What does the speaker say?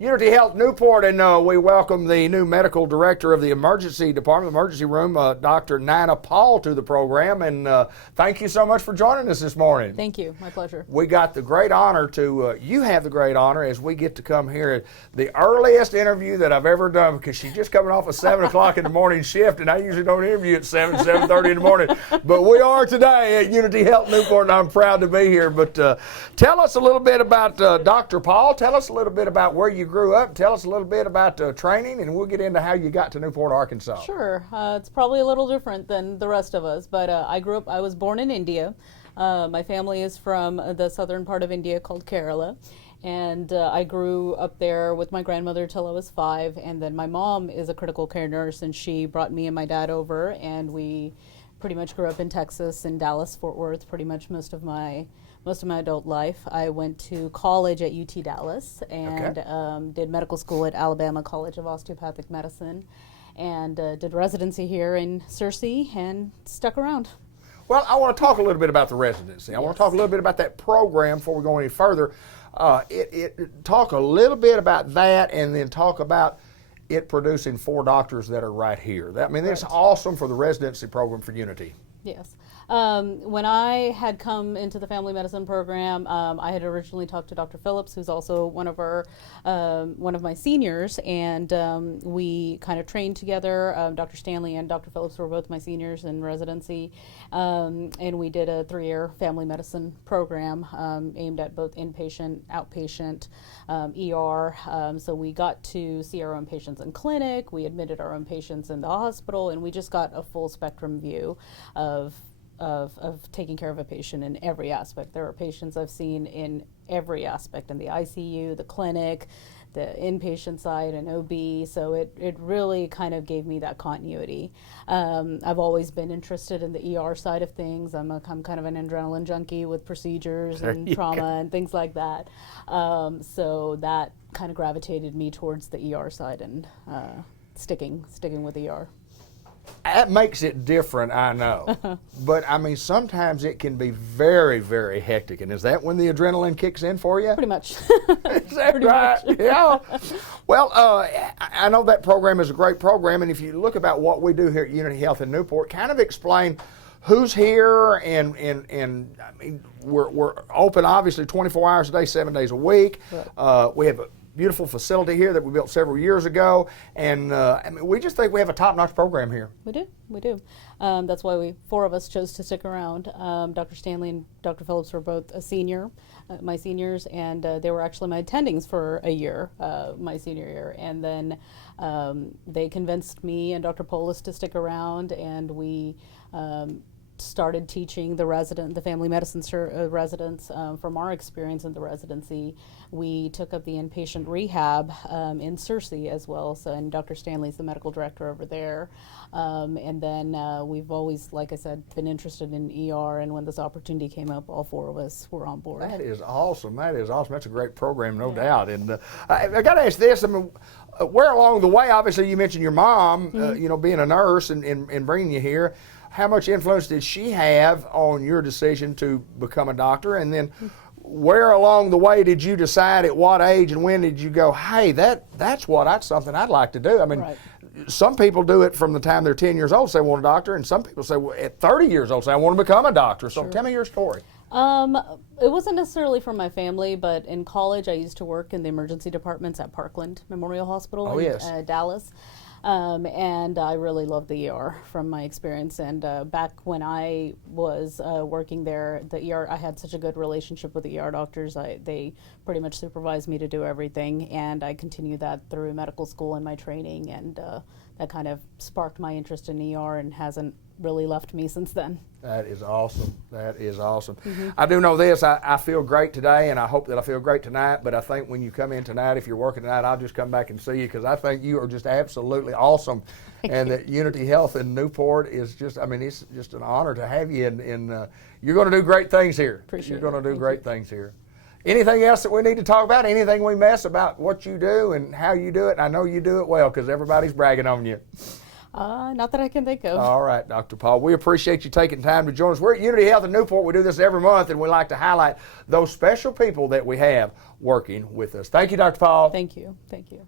Unity Health Newport, and we welcome the new medical director of the emergency department, emergency room, Dr. Nina Paul, to the program. And thank you so much for joining us this morning. Thank you. My pleasure. We got the great honor to, you have the great honor as we get to come here at the earliest interview that I've ever done, because she's just coming off a 7 o'clock in the morning shift, and I usually don't interview at 7:30 in the morning. But we are today at Unity Health Newport, and I'm proud to be here. But tell us a little bit about Dr. Paul. Tell us a little bit about where you grew up. Tell us a little bit about training, and we'll get into how you got to Newport, Arkansas. Sure. It's probably a little different than the rest of us, but I was born in India. My family is from the southern part of India called Kerala, and I grew up there with my grandmother till I was 5, and then my mom is a critical care nurse, and she brought me and my dad over, and we pretty much grew up in Texas, in Dallas, Fort Worth, pretty much most of my adult life. I went to college at UT Dallas and did medical school at Alabama College of Osteopathic Medicine, and did residency here in Searcy and stuck around. Well, I want to talk a little bit about the residency. I want to talk a little bit about that program before we go any further. Talk a little bit about that, and then talk about it producing 4 doctors that are right here. It's awesome for the residency program for Unity. Yes. When I had come into the family medicine program, I had originally talked to Dr. Phillips, who's also one of my seniors, and we kind of trained together. Dr. Stanley and Dr. Phillips were both my seniors in residency, and we did a 3-year family medicine program aimed at both inpatient, outpatient, ER. So we got to see our own patients in clinic, we admitted our own patients in the hospital, and we just got a full spectrum view of taking care of a patient in every aspect. There are patients I've seen in every aspect, in the ICU, the clinic, the inpatient side, and OB, so it really kind of gave me that continuity. I've always been interested in the ER side of things. I'm kind of an adrenaline junkie with procedures and trauma and things like that. So that kind of gravitated me towards the ER side and sticking with ER. That makes it different, I know. But sometimes it can be very, very hectic. And is that when the adrenaline kicks in for you? Pretty much. Is that right? Yeah. Well, I know that program is a great program. And if you look about what we do here at Unity Health in Newport, kind of explain who's here, and we're open obviously 24 hours a day, 7 days a week. Right. We have a beautiful facility here that we built several years ago, and we just think we have a top-notch program here. We do. That's why 4 of us chose to stick around. Dr. Stanley and Dr. Phillips were both my seniors, and they were actually my attendings for a year, my senior year, and then they convinced me and Dr. Polis to stick around, and we started teaching the family medicine residents. From our experience in the residency, we took up the inpatient rehab in Searcy as well. So, and Dr. Stanley's the medical director over there. And then we've always, like I said, been interested in ER. And when this opportunity came up, all 4 of us were on board. That is awesome. That's a great program, no doubt. And I got to ask this. Where along the way, obviously, you mentioned your mom, being a nurse and bringing you here. How much influence did she have on your decision to become a doctor? And then where along the way did you decide, at what age and when did you go, hey, that's something I'd like to do? Right. Some people do it from the time they're 10 years old, say they want a doctor, and some people say, well, at 30 years old, say I want to become a doctor. So tell me your story. It wasn't necessarily from my family, but in college I used to work in the emergency departments at Parkland Memorial Hospital in Dallas. And I really loved the ER from my experience. And back when I was working there, the ER, I had such a good relationship with the ER doctors. They pretty much supervised me to do everything, and I continued that through medical school and my training, and that kind of sparked my interest in ER and hasn't really left me since then. That is awesome. Mm-hmm. I do know this. I feel great today, and I hope that I feel great tonight. But I think when you come in tonight, if you're working tonight, I'll just come back and see you, because I think you are just absolutely awesome. And that Unity Health in Newport is just, it's just an honor to have you. And you're going to do great things here. You're going to do great things here. Anything else that we need to talk about? Anything we miss about what you do and how you do it? I know you do it well, because everybody's bragging on you. Not that I can think of. All right, Dr. Paul. We appreciate you taking time to join us. We're at Unity Health in Newport. We do this every month, and we like to highlight those special people that we have working with us. Thank you, Dr. Paul. Thank you. Thank you.